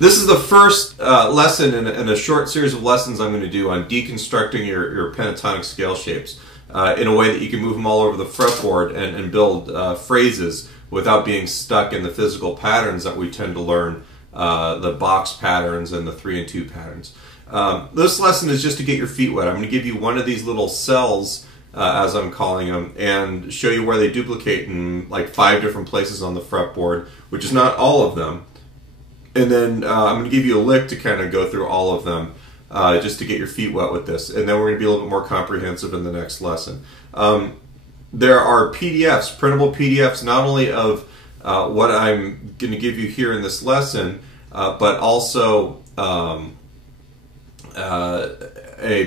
This is the first lesson in a short series of lessons I'm going to do on deconstructing your pentatonic scale shapes in a way that you can move them all over the fretboard and build phrases without being stuck in the physical patterns that we tend to learn, the box patterns and the 3 and 2 patterns. This lesson is just to get your feet wet. I'm going to give you one of these little cells, as I'm calling them, and show you where they duplicate in like 5 different places on the fretboard, which is not all of them. And then I'm going to give you a lick to kind of go through all of them, just to get your feet wet with this. And then we're going to be a little bit more comprehensive in the next lesson. There are PDFs, printable PDFs, not only of what I'm going to give you here in this lesson, but also a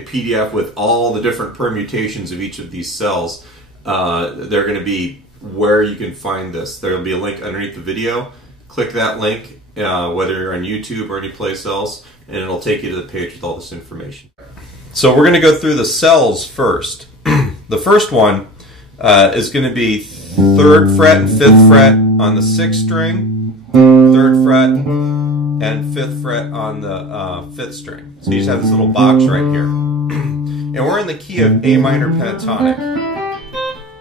PDF with all the different permutations of each of these cells. They're going to be where you can find this. There will be a link underneath the video. Click that link, whether you're on YouTube or any place else, and it'll take you to the page with all this information. So we're going to go through the cells first. The first one is going to be 3rd fret and 5th fret on the 6th string, 3rd fret and 5th fret on the 5th string. So you just have this little box right here. And we're in the key of A minor pentatonic.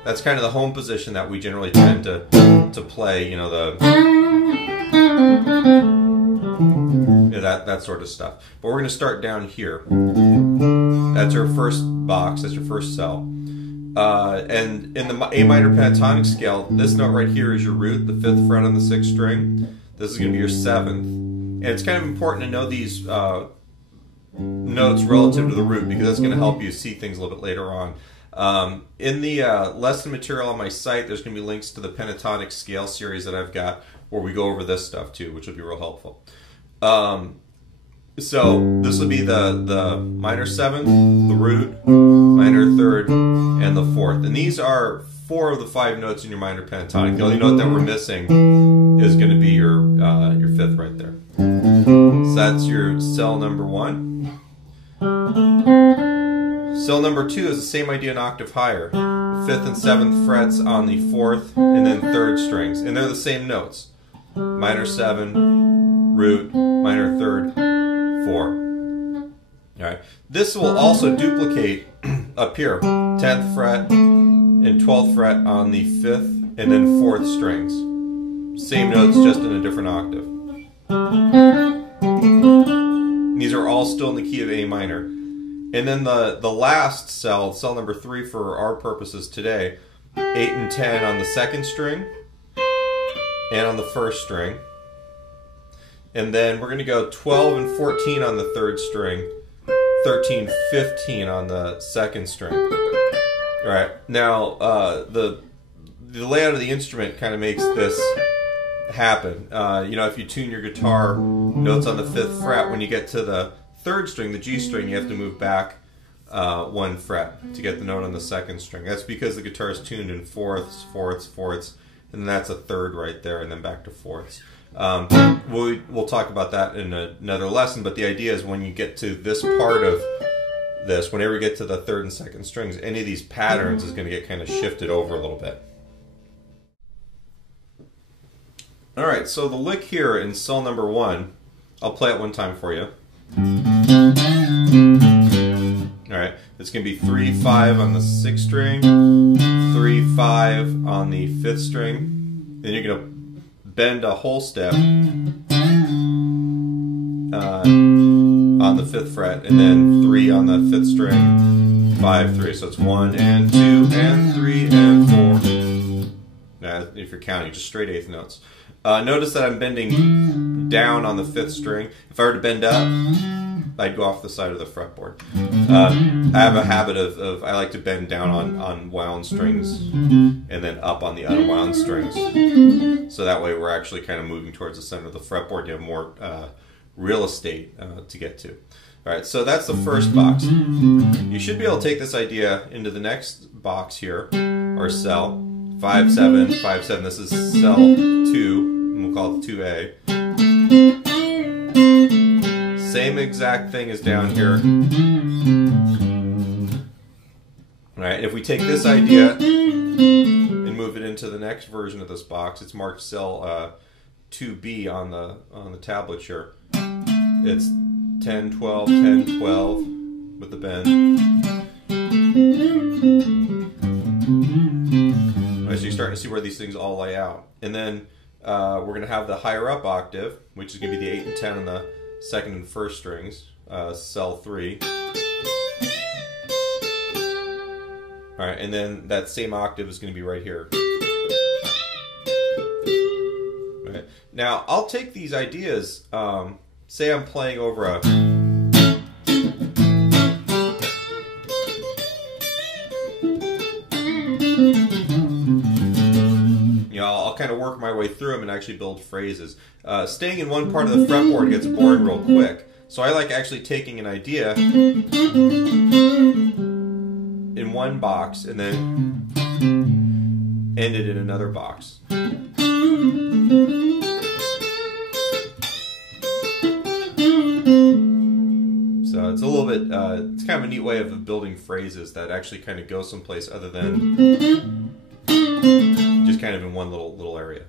That's kind of the home position that we generally tend to play, you know, that sort of stuff. But we're going to start down here. That's our first box, that's your first cell. And in the A minor pentatonic scale, this note right here is your root, the 5th fret on the 6th string. This is going to be your 7th. And it's kind of important to know these notes relative to the root, because that's going to help you see things a little bit later on. In the lesson material on my site, there's going to be links to the pentatonic scale series that I've got, where we go over this stuff too, which will be real helpful. So this will be the minor 7th, the root, minor 3rd, and the 4th. And these are 4 of the 5 notes in your minor pentatonic. The only note that we're missing is going to be your 5th right there. So that's your cell number 1. Cell number 2 is the same idea, an octave higher. The 5th and 7th frets on the 4th and then 3rd strings. And they're the same notes. Minor 7, root, minor 3rd, 4. Alright. This will also duplicate up here. 10th fret and 12th fret on the 5th and then 4th strings. Same notes, just in a different octave. These are all still in the key of A minor. And then the last cell, cell number 3 for our purposes today, 8 and 10 on the 2nd string and on the 1st string. And then we're going to go 12 and 14 on the 3rd string, 13, 15 on the 2nd string. All right, now the layout of the instrument kind of makes this happen. You know, if you tune your guitar notes on the 5th fret, when you get to the 3rd string, the G string, you have to move back 1 fret to get the note on the 2nd string. That's because the guitar is tuned in 4ths, 4ths, 4ths, and that's a 3rd right there, and then back to 4ths. We'll talk about that in another lesson, but the idea is when you get to this part of this, whenever you get to the 3rd and 2nd strings, any of these patterns is going to get kind of shifted over a little bit. Alright, so the lick here in cell number 1, I'll play it one time for you. Alright, it's going to be 3, 5 on the 6th string, 3, 5 on the 5th string, then you're going to bend a whole step on the 5th fret, and then 3 on the 5th string, 5, 3. So it's 1 and 2 and 3 and 4. Now, if you're counting, just straight 8th notes. Notice that I'm bending down on the 5th string. If I were to bend up, I'd go off the side of the fretboard. I have a habit of I like to bend down on wound strings and then up on the unwound strings. So that way we're actually kind of moving towards the center of the fretboard. You have more real estate to get to. Alright, so that's the first box. You should be able to take this idea into the next box here, or cell. 5, 7, 5, 7. This is cell 2, and we'll call it 2A. Same exact thing is down here. Alright, if we take this idea and move it into the next version of this box, it's marked cell 2B on the tablature. it's 10, 12, 10, 12 with the bend. As you're starting to see where these things all lay out. And then we're going to have the higher up octave, which is going to be the 8 and 10 on the second and first strings, cell 3. Alright, and then that same octave is going to be right here. Right. Now, I'll take these ideas, say I'm playing over a... I'll kind of work my way through them and actually build phrases. Staying in one part of the fretboard gets boring real quick, so I like actually taking an idea in one box and then end it in another box. So it's a little bit, it's kind of a neat way of building phrases that actually kind of go someplace other than just kind of in one little area.